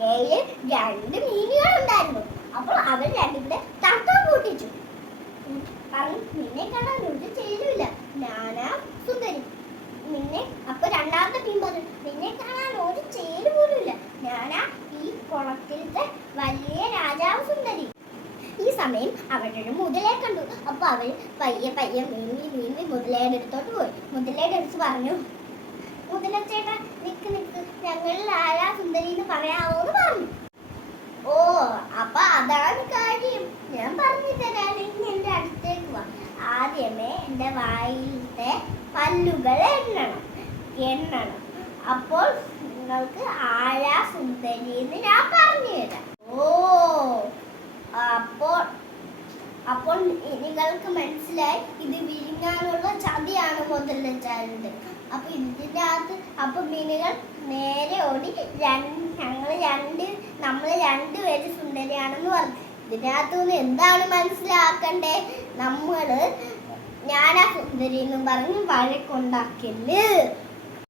ഗുഹയിൽ 2 മീനുകൾ ഉണ്ടായിരുന്നു. അപ്പോൾ അവർ രണ്ടും കൂടെ തർക്കം കൂട്ടിച്ചു. പറഞ്ഞു, നിന്നെ കാണാൻ ഒരു ചേരുമില്ല, ഞാനാ സുന്ദരി. അപ്പൊ രണ്ടാമത്തെ മീൻ പറഞ്ഞു, നിന്നെ കാണാൻ ഒരു ചേരു പോലുമില്ല, ഞാനാ ഈ കുളത്തിലത്തെ വലിയ രാജാവ് സുന്ദരി. ഈ സമയം അവിടെ ഒരു മുതലയെ കണ്ടു. അപ്പൊ അവർ പയ്യെ പയ്യെ നീന്തി മുതലയുടെ അടുത്തോട്ട് പോയി. മുതലയുടെ അടുത്ത് പറഞ്ഞു, മുതലച്ചേട്ടാ നിക്ക് നിക്ക്, ഞങ്ങളിൽ ആരാ സുന്ദരി എന്ന് പറയാവോ എന്ന് പറഞ്ഞു. ഓ, അപ്പൊ അതാണ് കാര്യം, ഞാൻ പറഞ്ഞു തരാൻ. എന്റെ അടുത്തേക്ക് വാ. ആദ്യമേ എന്റെ വായിലത്തെ പല്ലുകൾ എണ്ണണം. അപ്പോൾ നിങ്ങൾക്ക് ആരാ സുന്ദരി എന്ന് ഞാൻ പറഞ്ഞു തരാം. ഓ, അപ്പോൾ നിങ്ങൾക്ക് മനസ്സിലായി ഇത് വിഴുങ്ങാനുള്ള ചതിയാണ് മുതലച്ചാരുടെ. അപ്പൊ ഇതിൻ്റെ അകത്ത് അപ്പൊ മീനുകൾ നേരെ ഓടി നമ്മൾ രണ്ടുപേര് സുന്ദരിയാണെന്ന് പറഞ്ഞു. ഇതിൻ്റെ അകത്തുനിന്ന് എന്താണ് മനസ്സിലാക്കണ്ടേ? ഞാനാ സുന്ദരി എന്നും പറഞ്ഞ് വഴക്കുണ്ടാക്കല്.